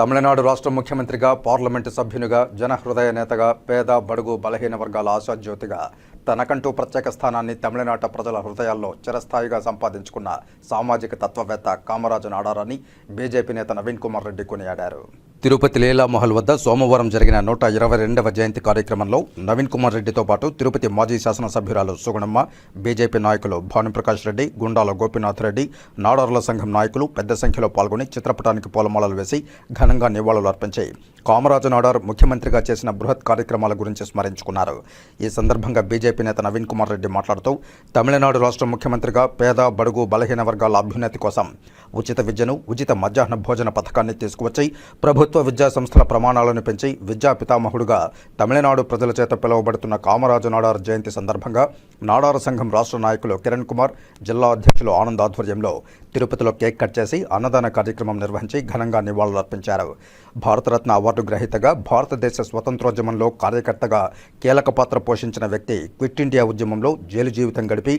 తమిళనాడు రాష్ట్ర ముఖ్యమంత్రిగా పార్లమెంటు సభ్యునిగా జనహృదయ నేతగా పేద బడుగు బలహీన వర్గాల ఆశాజ్యోతిగా తనకంటూ ప్రత్యేక స్థానాన్ని తమిళనాట ప్రజల హృదయాల్లో చిరస్థాయిగా సంపాదించుకున్న సామాజిక తత్వవేత్త కామరాజు నాడారని బీజేపీ నేత నవీన్ కుమార్ రెడ్డి కొనియాడారు. తిరుపతి లీలామహల్ వద్ద సోమవారం జరిగిన నూట ఇరవై రెండవ జయంతి కార్యక్రమంలో నవీన్ కుమార్ రెడ్డితో పాటు తిరుపతి మాజీ శాసనసభ్యురాలు సుగుణమ్మ బీజేపీ నాయకులు భానుప్రకాష్ రెడ్డి గుండాల గోపీనాథ్ రెడ్డి నాడారుల సంఘం నాయకులు పెద్ద సంఖ్యలో పాల్గొని చిత్రపటానికి పూలమాలలు వేసి ఘనంగా నివాళులు అర్పించాయి కామరాజు నాడార్ ముఖ్యమంత్రిగా చేసిన బృహత్ కార్యక్రమాల గురించి స్మరించుకున్నారు. ఈ సందర్భంగా బీజేపీ నేత నవీన్ కుమార్ రెడ్డి మాట్లాడుతూ తమిళనాడు రాష్ట్ర ముఖ్యమంత్రిగా పేద బడుగు బలహీన వర్గాల అభ్యున్నతి కోసం ఉచిత విద్యను ఉచిత మధ్యాహ్న భోజన పథకాన్ని తీసుకువచ్చి ప్రభుత్వ ప్రభుత్వ విద్యా సంస్థల ప్రమాణాలను పెంచి విద్యా పితామహుడుగా తమిళనాడు ప్రజల చేత పిలువబడుతున్న కామరాజు నాడార్ జయంతి సందర్భంగా నాడార సంఘం రాష్ట్ర నాయకులు కిరణ్ కుమార్ జిల్లా అధ్యక్షులు ఆనంద్ ఆధ్వర్యంలో తిరుపతిలో కేక్ కట్ చేసి అన్నదాన కార్యక్రమం నిర్వహించి ఘనంగా నివాళులర్పించారు. భారతరత్న అవార్డు గ్రహీతగా భారతదేశ స్వతంత్రోద్యమంలో కార్యకర్తగా కీలక పాత్ర పోషించిన వ్యక్తి క్విట్ ఇండియా ఉద్యమంలో జైలు జీవితం గడిపి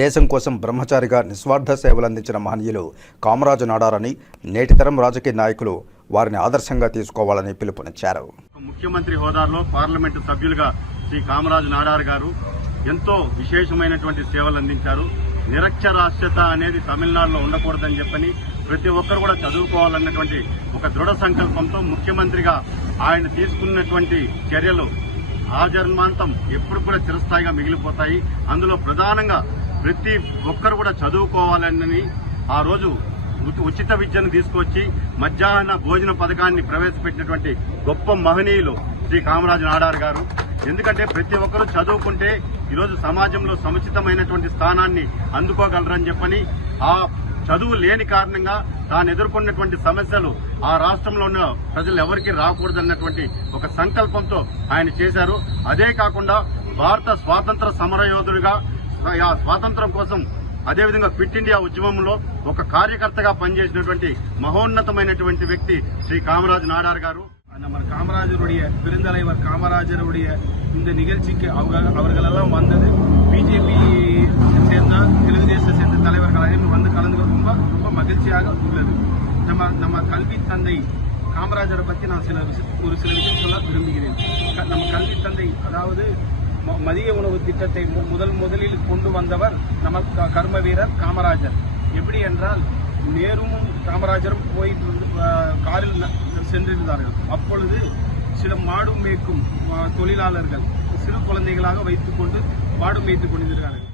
దేశం కోసం బ్రహ్మచారిగా నిస్వార్థ సేవలందించిన మహనీయులు కామరాజు నాడారని నేటితరం రాజకీయ నాయకులు వారిని ఆదర్శంగా తీసుకోవాలని పిలుపునిచ్చారు. ముఖ్యమంత్రి హోదాలో పార్లమెంటు సభ్యులుగా శ్రీ కామరాజు నాడారు గారు ఎంతో విశేషమైనటువంటి సేవలు అందించారు. నిరక్షరాస్యత అనేది తమిళనాడులో ఉండకూడదని చెప్పని ప్రతి ఒక్కరు కూడా చదువుకోవాలన్నటువంటి ఒక దృఢ సంకల్పంతో ముఖ్యమంత్రిగా ఆయన తీసుకున్నటువంటి చర్యలు ఆ జన్మాంతం ఎప్పుడు కూడా చిరస్థాయిగా మిగిలిపోతాయి. అందులో ప్రధానంగా ప్రతి ఒక్కరు కూడా చదువుకోవాలని ఆ రోజు ఉచిత విద్యను తీసుకొచ్చి మధ్యాహ్న భోజన పథకాన్ని ప్రవేశపెట్టినటువంటి గొప్ప మహనీయులు శ్రీ కామరాజు నాడార్ గారు. ఎందుకంటే ప్రతి ఒక్కరూ చదువుకుంటే ఈరోజు సమాజంలో సముచితమైనటువంటి స్థానాన్ని అందుకోగలరని చెప్పని ఆ చదువు లేని కారణంగా తాను ఎదుర్కొన్నటువంటి సమస్యలు ఆ రాష్ట్రంలో ఉన్న ప్రజలు ఎవరికి రాకూడదన్నటువంటి ఒక సంకల్పంతో ఆయన చేశారు. అదే కాకుండా భారత స్వాతంత్ర సమరయోధుడిగా ఆ స్వాతంత్రం కోసం అదేవిధంగా క్విట్ ఇండియా ఉద్యమంలో ఒక కార్యకర్తగా పనిచేసినటువంటి మహోన్నతమైనటువంటి వ్యక్తి శ్రీ కామరాజు நாடார் గారు நம்ம காமராஜருடைய பெருந்தலைவர் காமராஜருடைய இந்த நிகழ்ச்சிக்கு அவங்க அவர்களெல்லாம் வந்தது பிஜேபி சேர்ந்த தெலுங்குதேச சேர்ந்த தலைவர்கள் அனைவரும் வந்து கலந்து ரொம்ப ரொம்ப மகிழ்ச்சியாக உள்ளது நம்ம நம்ம கல்வி தந்தை காமராஜரை பற்றி நான் சில விஷ- ஒரு சில விஷயம் சொல்ல விரும்புகிறேன் க- நம்ம கல்வி தந்தை அதாவது ம- மதிய உணவு திட்டத்தை மு- முதல் முதலில் கொண்டு வந்தவர் நம்ம க- கர்ம வீரர் காமராஜர். எப்படி என்றால் நேரும் காமராஜரும் போயிட்டு வந்து காரில் சென்றிருந்தார்கள். அப்பொழுது சில மாடு மேய்க்கும் தொழிலாளர்கள் சிறு குழந்தைகளாக வைத்துக்கொண்டு மாடு மேய்த்துக் கொண்டிருக்கிறார்கள்